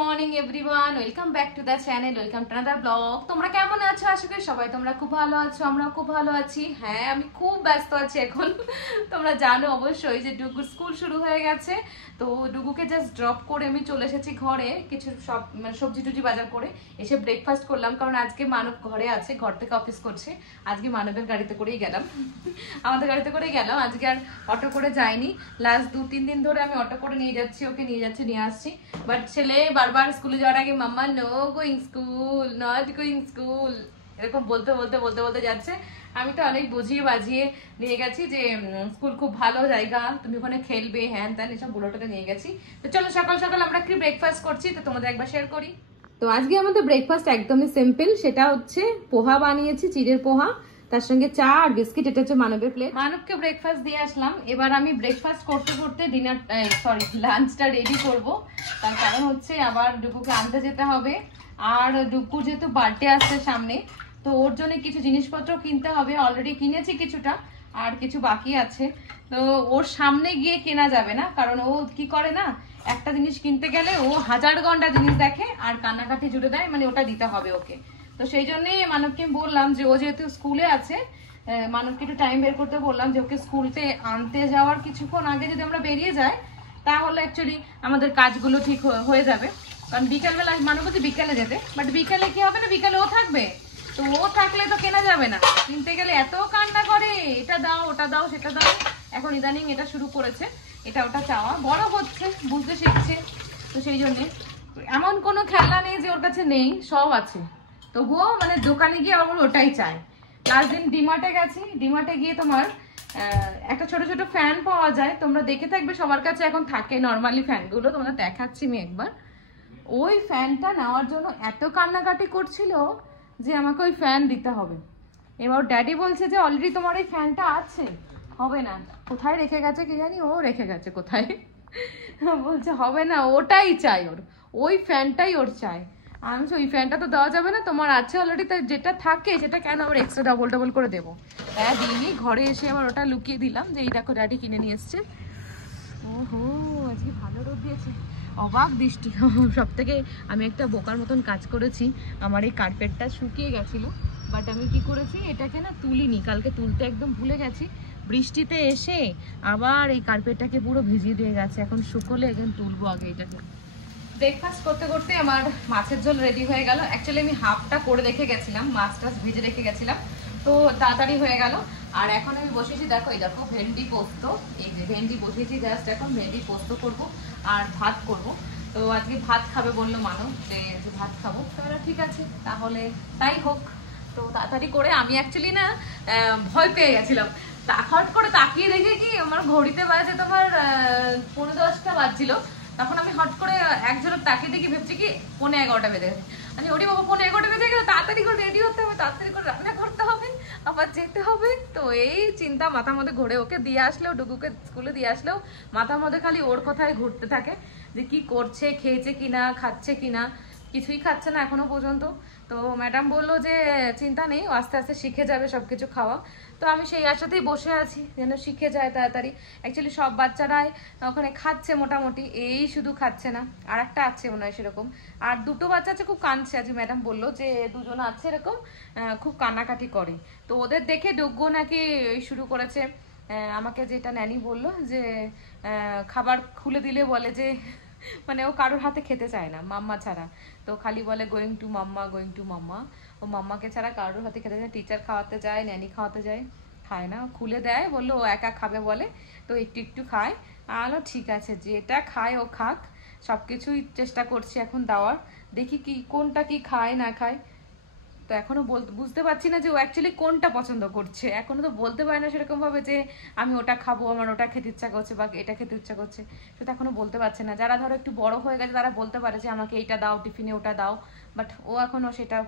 Morning everyone, welcome back to the channel, welcome to another blog. তোমরা কেমন আছো? আশা করি সবাই তোমরা খুব ভালো আছো, আমরাও খুব ভালো আছি। হ্যাঁ, আমি খুব ব্যস্ত আছি এখন। তোমরা জানো অবশ্যই যে ডুগুর স্কুল শুরু হয়ে গেছে। তো ডুগুকে জাস্ট ড্রপ করে আমি চলে এসেছি ঘরে, কিছু সব মানে সবজি টুজি বাজার করে এসে ব্রেকফাস্ট করলাম, কারণ আজকে মানব ঘরে আছে, ঘর থেকে অফিস করছে। আজকে মানবের গাড়িতে করেই গেলাম, আমাদের গাড়িতে করেই গেলাম। আজকে আর অটো করে যাইনি। লাস্ট 2-3 দিন ধরে আমি অটো করে নিয়ে যাচ্ছি, ওকে নিয়ে যাচ্ছি নিয়ে আসছি। বাট ছেলে বারবার স্কুলে যাওয়ার আগে mamma no going school, not going school এরকম বলতে বলতে বলতে বলতে যাচ্ছে। আমি তো অনেক বুঝিয়ে বাজিয়ে নিয়ে গেছি যে স্কুল খুব ভালো জায়গা, তুমি ওখানে খেলবে, হ্যান ত্যান এসব বুড়োটাকে নিয়ে গেছি। তো চলো সকাল সকাল আমরা কি ব্রেকফাস্ট করছি তো তোমাদের একবার শেয়ার করি। তো আজকে আমাদের ব্রেকফাস্ট একদমই সিম্পল, সেটা হচ্ছে পোহা বানিয়েছি, চিড়ের পোহা, তার সঙ্গে চা আর বিস্কিট। এটা হচ্ছে মানবের প্লেট। মানবকে ব্রেকফাস্ট দিয়ে আসলাম। এবার আমি ব্রেকফাস্ট করতে করতে লাঞ্চটা রেডি করব। তার কারণ হচ্ছে আবার ডুকুকে আনতে যেতে হবে, আর ডুকু যেহেতু বার্থডে আসছে সামনে, তো ওর জন্য কিছু জিনিসপত্র কিনতে হবে। অলরেডি কিনেছি কিছুটা, আর কিছু বাকি আছে। তো ওর সামনে গিয়ে কেনা যাবে না, কারণ ও কি করে না, একটা জিনিস কিনতে গেলে ও 1000 ঘন্টা জিনিস দেখে আর কান্নাকাটি জুড়ে দেয়, মানে ওটা দিতে হবে ওকে। তো সেই জন্যই মানবকে বললাম যে ও যেহেতু স্কুলে আছে, মানবকে একটু টাইম বের করতে বললাম যে ওকে স্কুলতে আনতে যাওয়ার কিছুক্ষণ আগে যদি আমরা বেরিয়ে যাই, তাহলে অ্যাকচুয়ালি আমাদের কাজগুলো ঠিক হয়ে যাবে। কারণ বিকালবেলা মানব বলছে বিকালে যেতে, বাট বিকালে কি হবে না, বিকালে ও থাকবে, তো ও থাকলে তো কেনা যাবে না। কিনতে গেলে এত কান্না করে, এটা দাও ওটা দাও সেটা দাও। এখন ইদানিং এটা শুরু করেছে, এটা ওটা চাওয়া, বড় হচ্ছে, বুঝতে শিখছে। তো সেই জন্যে এমন কোনো খেলনা নেই যে ওর কাছে নেই, সব আছে। তবুও মানে দোকানে গিয়ে আমার ওটাই চাই। লাস্ট দিন ডিমার্টে গেছি, ডিমার্টে গিয়ে তোমার একটা ছোট ছোট ফ্যান পাওয়া যায়, তোমরা দেখে থাকবে সবার কাছে এখন থাকে নর্মালি ফ্যানগুলো, তোমরা দেখাচ্ছি আমি একবার। ওই ফ্যানটা নেওয়ার জন্য এত কান্নাকাটি করছিল যে আমাকে ওই ফ্যান দিতে হবে। এবার ড্যাডি বলছে যে অলরেডি তোমার ওই ফ্যানটা আছে, হবে না। কোথায় রেখে গেছে কি জানি, ও রেখে গেছে কোথায়। বলছে হবে না, ওটাই চাই ওর, ওই ফ্যানটাই ওর চাই। আমি ওই ফ্যানটা তো দেওয়া যাবে না, তোমার আছে অলরেডি, তাই যেটা থাকে সেটা কেন আবার এক্সট্রা ডবল ডবল করে দেবো। হ্যাঁ দিইনি, ঘরে এসে আবার ওটা লুকিয়ে দিলাম যে এই দেখো ড্যাডি কিনে নিয়ে এসছে। ওহো, আজকে ভালো রোদ দিয়েছে, অবাক বৃষ্টি। সব থেকে আমি একটা বোকার মতন কাজ করেছি, আমার এই কার্পেটটা শুকিয়ে গেছিলো, বাট আমি কি করেছি, এটাকে না তুলিনি, কালকে তুলতে একদম ভুলে গেছি। বৃষ্টিতে এসে আবার এই কার্পেটটাকে পুরো ভিজিয়ে দিয়ে গেছে, এখন শুকোলে এখন তুলবো আগে এটাকে। ব্রেকফাস্ট করতে করতে আমার মাছের ঝোল রেডি হয়ে গেল। অ্যাকচুয়ালি আমি হাফটা করে রেখে গেছিলাম, মাছটা ভেজে রেখে গেছিলাম, তো তাড়াতাড়ি হয়ে গেল। আর এখন আমি বসেছি, দেখো এই দেখো ভেন্ডি পোস্ত, এই যে ভেন্ডি বসিয়েছি জাস্ট, এখন ভেন্ডি পোস্ত করব আর ভাত করব। তো আজকে ভাত খাবে বললো মানো, যে ভাত খাবো, তাহলে ঠিক আছে তাহলে তাই হোক। তো তাড়াতাড়ি করে আমি অ্যাকচুয়ালি না ভয় পেয়ে গেছিলাম, হট করে তাকিয়ে দেখে কি আমার ঘড়িতে বাজে তোমার 10:45 বাজছিল। তখন আমি হট করে এক ঝলক তাকিয়ে দেখি, ভেবছি কি 11:45 বেজে গেছে। আমি ওরে বাবা 11:45 বেজে গেল, তাড়াতাড়ি করে রেডি হতে হবে, তাড়াতাড়ি করে রান্না করতে হবে, আবার যেতে হবে। তো এই চিন্তা মাথার মধ্যে ঘুরে, ওকে দিয়ে আসলেও, ডুগুকে স্কুলে দিয়ে আসলেও মাথার মধ্যে খালি ওর কথাই ঘুরতে থাকে, যে কি করছে, খেয়েছে কিনা, খাচ্ছে কিনা। কিছুই খাচ্ছে না এখনো পর্যন্ত। তো ম্যাডাম বললো যে চিন্তা নেই, আস্তে আস্তে শিখে যাবে সবকিছু খাওয়া। তো আমি সেই আশাতেই বসে আছি যেন শিখে যায় তাড়াতাড়ি। অ্যাকচুয়ালি সব বাচ্চারাই ওখানে খাচ্ছে মোটামুটি, এই শুধু খাচ্ছে না, আর একটা আছে মনে হয় সেরকম, আর দুটো বাচ্চা আছে খুব কাঁদছে। আজ ম্যাডাম বললো যে দুজন আছে এরকম খুব কান্নাকাটি করে। তো ওদের দেখে ডুগ্গু নাকি শুরু করেছে, আমাকে যেটা ন্যানি বললো যে খাবার খুলে দিলে বলে যে মানে ও কারোর হাতে খেতে চায় না মাম্মা ছাড়া, তো খালি বলে going to mamma, going to mamma. ও মাম্মাকে ছাড়া কারোর হাতে খেতে চায়, টিচার খাওয়াতে যায়, ন্যানি খাওয়াতে যায়, খায় না। খুলে দেয়, বললো ও একা খাবে বলে, তো একটু একটু খায়। আলো ঠিক আছে, যেটা খায় ও খাক, সব কিছুই চেষ্টা করছি এখন দেওয়ার, দেখি কি কোনটা কি খায় না খায়। তো এখনো বুঝতে পারছি না যে ও অ্যাকচুয়ালি কোনটা পছন্দ করছে, এখনো তো বলতে পারে না সেরকম ভাবে যে আমি ওটা খাবো, আমার ওটা খেতে ইচ্ছা করছে বা এটা খেতে ইচ্ছা করছে, সেটা এখনো বলতে পারছে না। যারা ধরো একটু বড় হয়ে গেছে তারা বলতে পারে যে আমাকে এইটা দাও, টিফিনে ওটা দাও, বাট ও এখনো সেটা,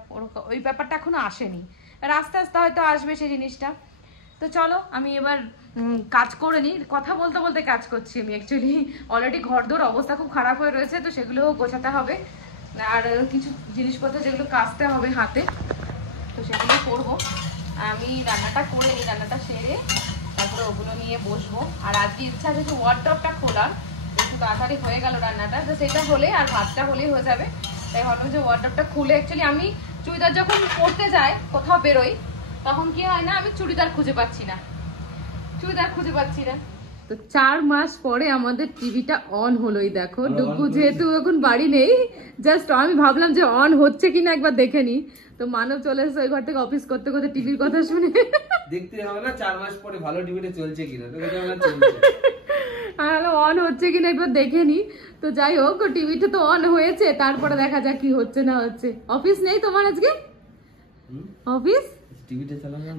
ওই ব্যাপারটা এখনো আসেনি। আর আস্তে আস্তে হয়তো আসবে সেই জিনিসটা। তো চলো আমি এবার কাজ করে নিই, কথা বলতে বলতে কাজ করছি আমি। অ্যাকচুয়ালি অলরেডি ঘরদোর অবস্থা খুব খারাপ হয়ে রয়েছে, তো সেগুলোও গোছাতে হবে, আর কিছু জিনিসপত্র যেগুলো কাচতে হবে হাতে, তো সেগুলো করবো। আমি রান্নাটা করে নিই, রান্নাটা সেরে তারপরে ওগুলো নিয়ে বসবো। আর আজকে ইচ্ছা আছে যে ওয়ার্ডরোবটা খোলার, একটু তাড়াতাড়ি হয়ে গেল রান্নাটা, তো সেটা হলে আর ভাতটা হলেই হয়ে যাবে। তাই ভাবলাম যে ওয়ার্ডরোবটা খুলে, অ্যাকচুয়ালি আমি চুড়িদার যখন পরতে যাই কোথাও বেরোই তখন কি হয় না, আমি চুড়িদার খুঁজে পাচ্ছি না। তো 4 মাস পরে আমাদের টিভিটা অন হলোই, দেখো ডুগু যেহেতু এখন বাড়ি নেই, জাস্ট আমি ভাবলাম যে অন হচ্ছে কিনা একবার দেখে নি। তো মানব চলে এসে ওই ঘর থেকে অফিস করতে করতে টিভির কথা শুনে দেখতে হবে না 4 মাস পরে ভালো টিভিটা চলছে কিনা, তো এটা আমরা চলছে অন হচ্ছে কিনা একবার দেখে নি। তো যাই হোক, টিভিটা তো অন হয়েছে, তারপরে দেখা যাক কি হচ্ছে না হচ্ছে। অফিস নেই তোমার আজকে? অফিস টিভিটা চালালাম।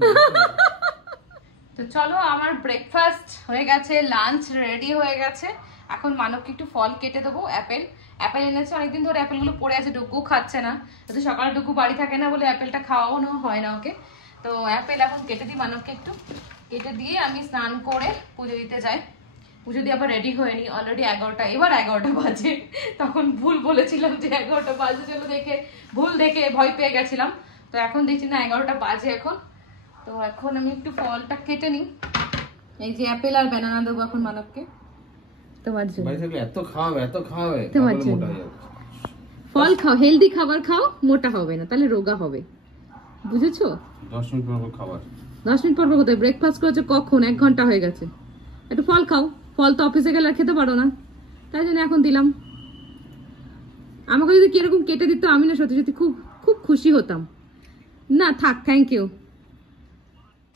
তো চলো, আমার ব্রেকফাস্ট হয়ে গেছে, লাঞ্চ রেডি হয়ে গেছে। এখন মানবকে একটু ফল কেটে দেবো। অ্যাপেল এনেছে, অনেকদিন ধরে অ্যাপেলগুলো পড়ে আছে, ডুগু খাচ্ছে না। তো সকালে ডুগু বাড়ি থাকে না বলে অ্যাপেলটা খাওয়ানো হয় না ওকে। তো অ্যাপেল এখন কেটে দিই মানবকে, একটু কেটে দিয়ে আমি স্নান করে পুজো দিতে যাই। পুজো দিয়ে আবার রেডি হয়ে নিই। অলরেডি 11টা, এবার 11টা বাজে। তখন ভুল বলেছিলাম যে 11টা বাজে, চলো দেখে ভুল দেখে ভয় পেয়ে গেছিলাম। তো এখন দেখছি না 11টা বাজে এখন। তো এখন আমি একটু ফলটা কেটে নিই। এই যে অ্যাপেল আর ব্যানানা দেবো এখন মানবকে তোমার জন্য। এত খাওয়াবে তোমার জন্য ফল খাও, হেলদি খাবার খাও, মোটা হবে না, তাহলে রোগা হবে, বুঝেছো? 10 মিনিট পর খাবার। 10 মিনিট পর কোথায়? ব্রেকফাস্ট করেছো কখন? 1 ঘন্টা হয়ে গেছে। একটু ফল খাও, ফল তো অফিসে গেলে আর খেতে পারো না, তাই জন্য এখন দিলাম। আমাকে যদি কিরকম কেটে দিত আমি না সত্যি সত্যি খুব খুব খুশি হতাম। না থাক, থ্যাংক ইউ।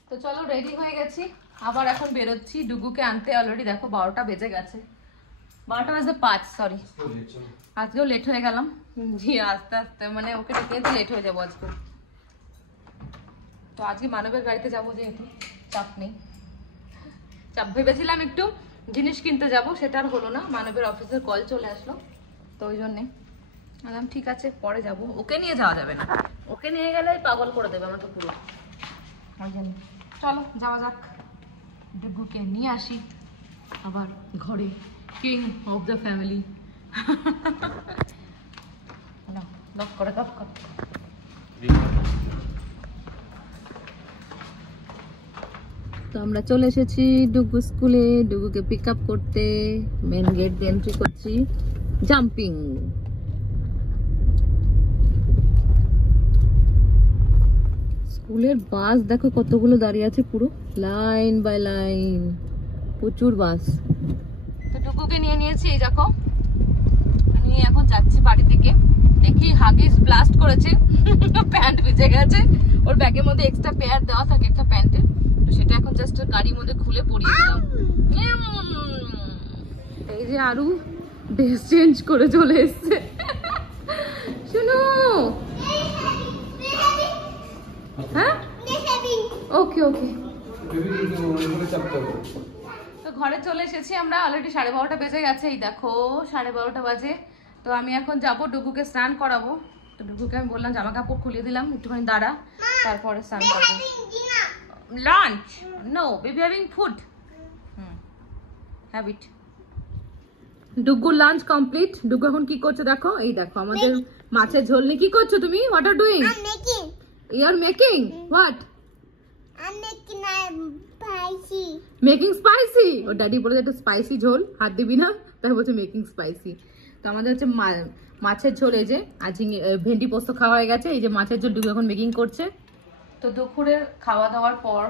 তো চলো, রেডি হয়ে গেছি, আবার এখন বেরোচ্ছি ডুগুকে আনতে। অলরেডি দেখো 12টা বেজে গেছে, 12টা বাজে 5, সরি আজকেও লেট হয়ে গেলাম। জি আস্তে আস্তে মানে ওকে ডেকে লেট হয়ে যাবো আজকে। তো আজকে মানবের গাড়িতে যাবো, যেহেতু চাপ নেই। চাপ ভেবেছিলাম একটু জিনিস কিনতে যাব, সেটা আর হলো না, মানবের অফিসের কল চলে আসলো। তো ওই জন্যে বললাম ঠিক আছে পরে যাব। ওকে নিয়ে যাওয়া যাবে না, ওকে নিয়ে গেলে পাগল করে দেবে আমাকে পুরো, ওই জন্য চলো যাওয়া যাক। ডুগুকে নিয়ে আসি আবার ঘরে, king of the family. Lock করে লক কর। তো আমরা চলে এসেছি ডুগু স্কুলে, ডুগুকে পিক আপ করতে। মেন গেট দিয়ে এন্ট্রি করছি, জাম্পিং। স্কুলের বাস দেখো কতগুলো দাঁড়িয়ে আছে, পুরো লাইন বাই লাইন, প্রচুর বাস। তো ডুগুকে নিয়ে নিয়েছি, এই দেখো নিয়ে এখন যাচ্ছি বাড়ি থেকে। দেখি হাগিস ব্লাস্ট করেছে, প্যান্ট ভিজে গেছে। ওর ব্যাগের মধ্যে এক্সট্রা পেয়ার দেওয়া থাকে একটা প্যান্টের, তো সেটা এখন জাস্ট গাড়ির মধ্যে খুলে পরিয়ে দিলাম। এই যে আরু ড্রেস চেঞ্জ করে চলে এসছে। শুনো, হ্যাঁ ওকে ওকে। তো ঘরে চলে এসেছি আমরা, অলরেডি 12:30 বেজে গেছে। এই দেখো 12:30 বাজে। তো আমি এখন যাব ডুগুকে স্নান করাবো। তো ডুগুকে আমি বললাম জামা কাপড় খুলে দিলাম, একটুখানি দাঁড়া, তারপরে স্নান করবো। Lunch? No, baby having food. Habit. ডুগুর লাঞ্চ কমপ্লিট। ডুগু এখন কি করছে দেখো, এই দেখো আমাদের মাছের ঝোল নিয়ে। কি করছো তুমি? What are doing? You are making what? Making spicy. ও ড্যাডি বলে একটা স্পাইসি ঝোল, হাত দিবি না, তাই বলছে মেকিং স্পাইসি। তো আমাদের হচ্ছে মাছের ঝোল। এই যে আজ ভেন্ডি পোস্ত খাওয়া হয়ে গেছে, এই যে মাছের ঝোল ডুগু এখন মেকিং করছে। তো দুপুরের খাওয়া দাওয়ার পর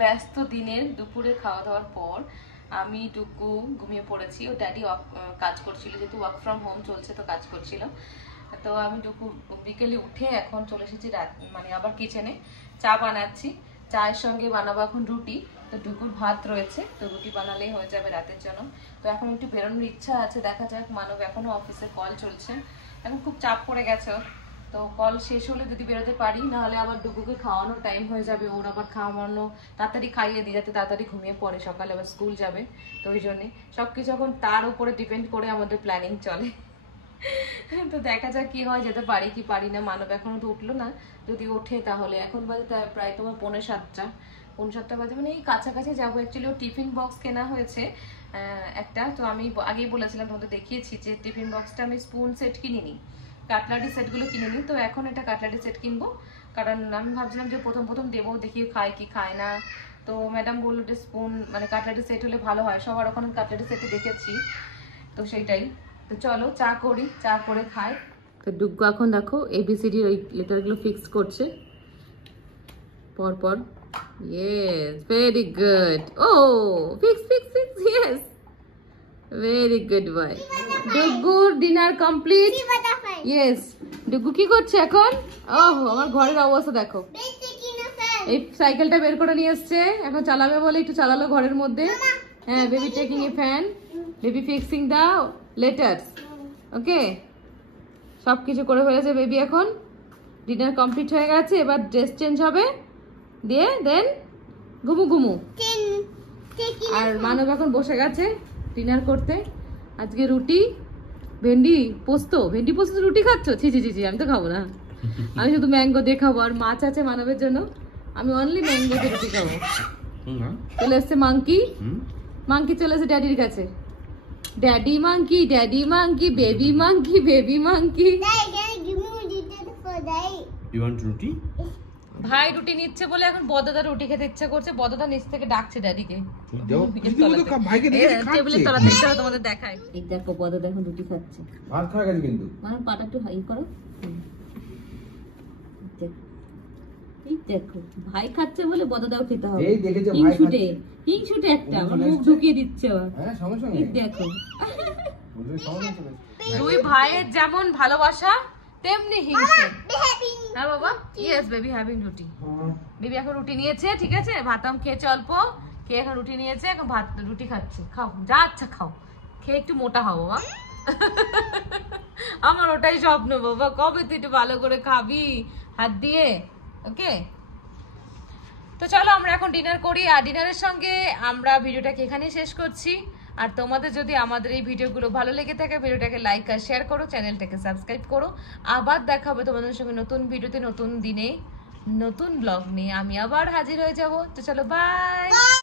ব্যস্ত দিনের দুপুরে খাওয়া দাওয়ার পর আমি টুকু ঘুমিয়ে পড়েছি। ও ড্যাডি কাজ করছিল, যেহেতু ওয়ার্ক ফ্রম হোম চলছে, তো কাজ করছিল। তো আমি টুকু বিকেলে উঠে এখন চলে এসেছি মানে আবার কিচেনে, চা বানাচ্ছি। চায়ের সঙ্গে বানাবো এখন রুটি। তো টুকুর ভাত রয়েছে, তো রুটি বানালেই হয়ে যাবে রাতের জন্য। তো এখন একটু বেরোনোর ইচ্ছা আছে, দেখা যাক। মানব এখনো অফিসে কল চলছে, এখন খুব চাপ পড়ে গেছে। তো কল শেষ হলে যদি বেরোতে পারি, নাহলে আবার ডুগুকে খাওয়ানোর টাইম হয়ে যাবে। ওর আবার খাওয়ানো, তাড়াতাড়ি খাইয়ে দিই যাতে তাড়াতাড়ি ঘুমিয়ে পড়ে, সকালে আবার স্কুল যাবে। তো ওই জন্যে সবকিছু এখন তার উপরে ডিপেন্ড করে আমাদের প্ল্যানিং চলে। তো দেখা যাক কি হয়, যেতে পারি কি পারি না। মানব এখনো তো উঠলো না, যদি ওঠে তাহলে। এখন বাজে প্রায় তোমার 6:45 বাজে, মানে এই কাছাকাছি যাবো। অ্যাকচুয়ালি ও টিফিন বক্স কেনা হয়েছে একটা। তো আমি আগেই বলেছিলাম, তোমাদের দেখিয়েছি যে টিফিন বক্সটা আমি স্পুন সেট কিনিনি, কাটলারি সেটগুলো কিনে নিই। তো এখন এটা কাটলারি সেট কিনবো, কারণ আমি ভাবছিলাম যে প্রথম দেবো, দেখি খায় কি খায় না। তো ম্যাডাম বললো যে স্পুন মানে কাটলেটের সেট হলে ভালো হয়, সবার ওখানে কাটলেটের সেটে দেখেছি, তো সেইটাই। তো চলো চা করি, চা করে খাই। তো ডুগ্গু এখন দেখো ABCD ওই লেটারগুলো ফিক্স করছে পরপর। Yes, very good. ও fix fix fix, yes, very good boy. Duggu dinner complete. Yes, Duggu কি করছে এখন? ওহো, আমার ঘরের অবস্থা দেখো। এই সাইকেলটা বের করে নিয়ে এসছে, এখন চালাবে বলে একটু চালালো ঘরের মধ্যে। হ্যাঁ, baby taking a fan, baby fixing the letters. Okay, সব কিছু করে ফেলেছে বেবি। এখন ডিনার কমপ্লিট হয়ে গেছে, এবার ড্রেস চেঞ্জ হবে, দিয়ে দেন ঘুমু ঘুমু। আর মানব এখন বসে গেছে ডিনার করতে। আজকে রুটি ভেন্ডি পোস্ত, ভেন্ডি পোস্ত রুটি খাচ্ছ? ছি ছি ছি ছি, আমি তো খাবো না, আমি শুধু ম্যাঙ্গো দিয়ে খাবো। আর মাছ আছে মানবের জন্য, আমি অনলি ম্যাঙ্গো দিয়ে রুটি খাবো। চলে এসছে মাংকি, মাংকি চলে এসছে ড্যাডির কাছে। Daddy monkey, daddy monkey, baby monkey, baby monkey. ভাই রুটি নিচ্ছে বলে এখন বদদা রুটি খেতে ইচ্ছা করছে, বদদা নিচ থেকে ডাকছে ড্যাডিকে টেবিলের তলাতে। চলো তোমাদের দেখাই। এই দেখো বদদা এখন রুটি খাচ্ছে। ভাত খাওয়া গেছে কিন্তু মানে পাটা একটু হাই করো। এই দেখো ভাই খাচ্ছে বলে বদদাও খেতে হবে। এই দেখেছো ভাই খাচ্ছে, হিংসুটে একটা মুখ ঢুকিয়ে দিচ্ছে। হ্যাঁ সঙ্গে সঙ্গে এই দেখো, দুই ভাইয়ের যেমন ভালোবাসা তেমনি হিংসে। হ্যাঁ বাবা, ইয়েস বেবি হ্যাভিং রুটি। বেবি এখন রুটি নিয়েছে, ঠিক আছে, ভাতাম খেয়েছে অল্প, খেয়ে এখন রুটি নিয়েছে, এখন ভাত রুটি খাচ্ছে। খাও যা আচ্ছা খাও, খেয়ে একটু মোটা হও বাবা। আমার ওটাই স্বপ্ন বাবা, কবে তুই একটু ভালো করে খাবি হাত দিয়ে। ওকে, তো চলো আমরা এখন ডিনার করি। আর ডিনারের সঙ্গে আমরা ভিডিওটাকে এখানেই শেষ করছি। আর তোমাদের যদি আমাদের এই ভিডিওগুলো ভালো লেগে থাকে, ভিডিওটাকে লাইক আর শেয়ার করো, চ্যানেলটাকে সাবস্ক্রাইব করো। আবার দেখা হবে তোমাদের সঙ্গে নতুন ভিডিওতে, নতুন দিনে, নতুন ব্লগ নিয়ে আমি আবার হাজির হয়ে যাব। তো চলো বাই।